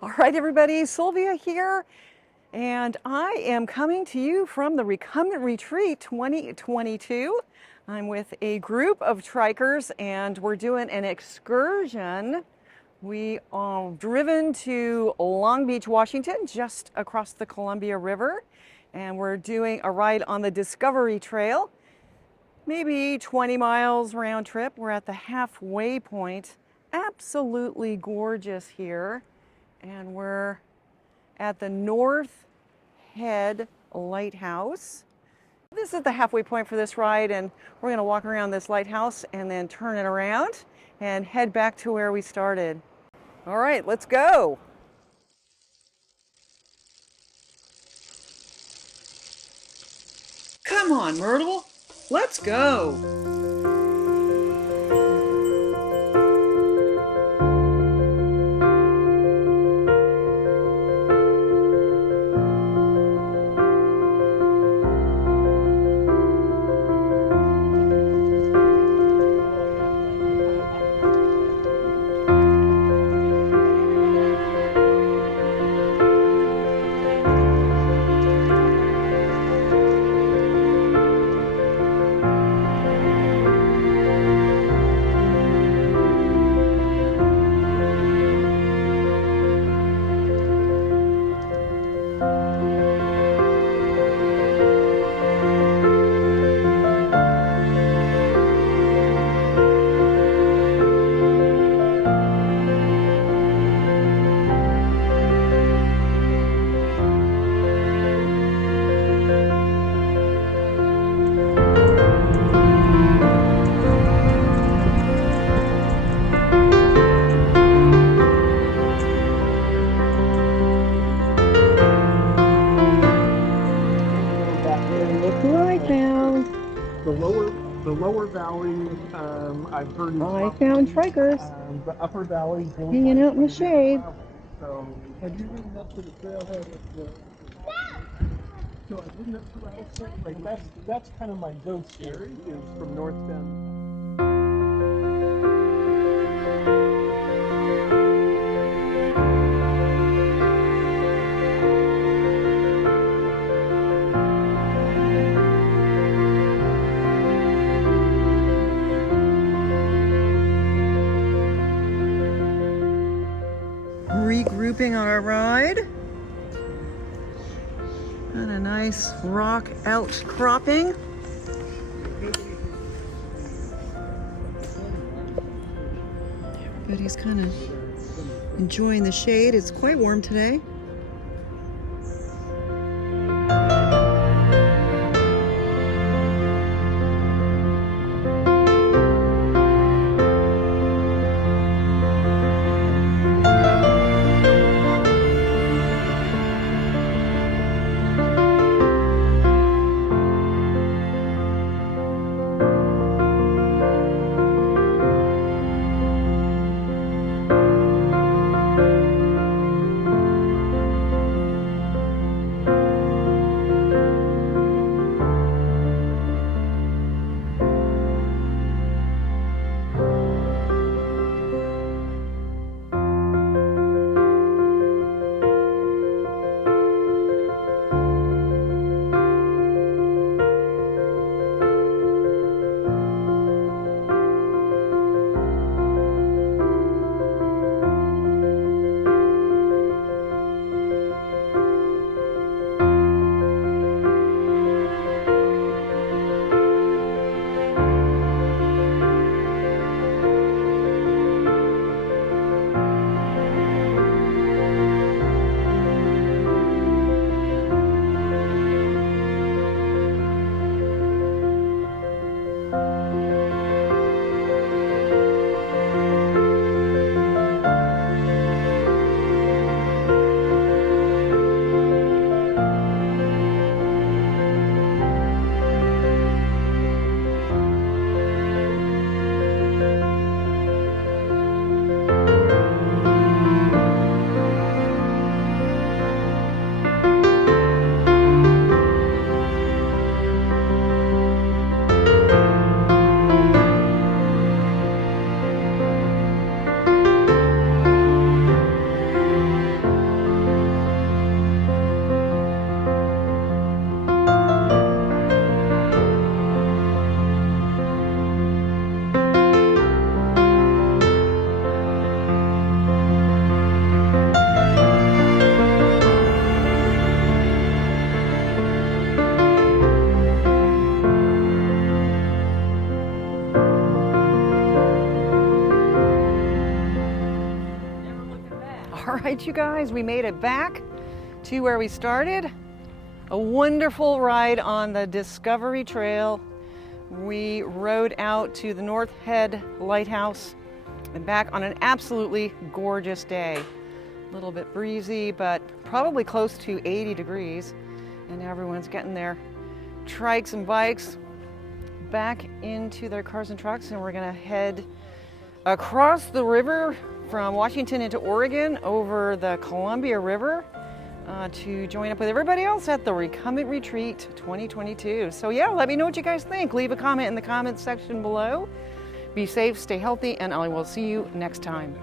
All right, everybody, Sylvia here, and I am coming to you from the Recumbent Retreat 2022. I'm with a group of trikers, and we're doing an excursion. We are driven to Long Beach, Washington, just across the Columbia River, and we're doing a ride on the Discovery Trail, maybe 20 miles round trip. We're at the halfway point. Absolutely gorgeous here. And we're at the North Head Lighthouse. This is the halfway point for this ride, and we're going to walk around this lighthouse and then turn it around and head back to where we started. All right, let's go. Come on, Myrtle, let's go. The lower valley, I've heard is I found trikers the upper valley hanging out in the shade. So have you ridden up to the trailhead? So I've ridden up to Rattlesnake. Like that's kind of my go-to area is from North Head. Regrouping on our ride. And a nice rock outcropping. Everybody's kind of enjoying the shade. It's quite warm today. All right, you guys, we made it back to where we started. A wonderful ride on the Discovery Trail. We rode out to the North Head Lighthouse and back on an absolutely gorgeous day. A little bit breezy, but probably close to 80 degrees. And everyone's getting their trikes and bikes back into their cars and trucks, and we're gonna head across the river from Washington into Oregon over the Columbia River to join up with everybody else at the Recumbent Retreat 2022. So yeah, let me know what you guys think. Leave a comment in the comments section below. Be safe, stay healthy, and I will see you next time.